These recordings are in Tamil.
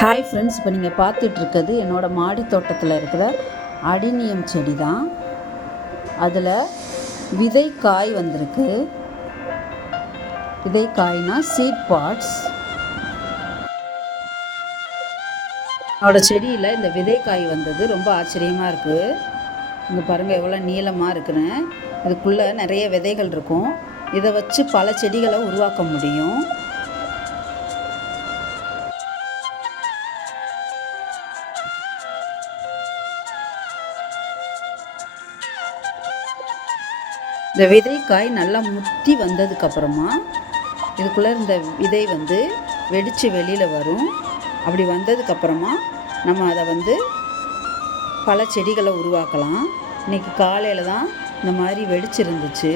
ஹாய் ஃப்ரெண்ட்ஸ், இப்போ நீங்கள் பார்த்துட்ருக்கிறது என்னோடய மாடி தோட்டத்தில் இருக்கிற அடினியம் செடி தான். அதில் விதைக்காய் வந்திருக்கு. விதைக்காய்னா சீட் பாட்ஸ். என்னோடய செடியில் இந்த விதைக்காய் வந்தது ரொம்ப ஆச்சரியமாக இருக்குது. இங்கே பாருங்கள் எவ்வளோ நீளமாக இருக்குன்னு. இதுக்குள்ளே நிறைய விதைகள் இருக்கும். இதை வச்சு பல செடிகளை உருவாக்க முடியும். இந்த விதைக்காய் நல்லா முத்தி வந்ததுக்கப்புறமா இதுக்குள்ளே இந்த விதை வெடித்து வெளியில் வரும். அப்படி வந்ததுக்கப்புறமா நம்ம அதை பல செடிகளை உருவாக்கலாம். இன்றைக்கி காலையில் தான் இந்த மாதிரி வெடிச்சிருந்துச்சு.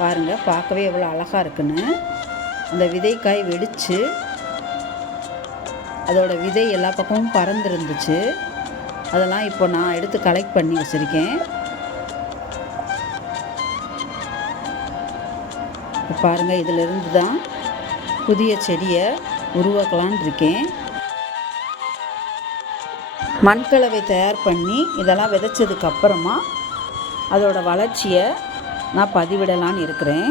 பாருங்கள், பார்க்கவே எவ்வளோ அழகாக இருக்குன்னு. அந்த விதைக்காய் வெடித்து அதோட விதை எல்லா பக்கமும் பறந்துருந்துச்சு. அதெல்லாம் இப்போ நான் எடுத்து கலெக்ட் பண்ணி வச்சுருக்கேன். பாருங்கள், இதிலிருந்து தான் புதிய செடியை உருவாக்கலான் இருக்கேன். மண்கலவை தயார் பண்ணி இதெல்லாம் விதைச்சதுக்கப்புறமா அதோட வளர்ச்சியை நான் பதிவிடலான்னு இருக்கிறேன்.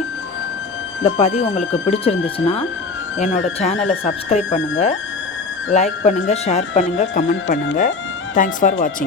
இந்த பதிவு உங்களுக்கு பிடிச்சிருந்துச்சுன்னா என்னோடய சேனலை சப்ஸ்கிரைப் பண்ணுங்கள், லைக் பண்ணுங்கள், ஷேர் பண்ணுங்கள், கமெண்ட் பண்ணுங்கள். தேங்க்ஸ் ஃபார் வாட்சிங்.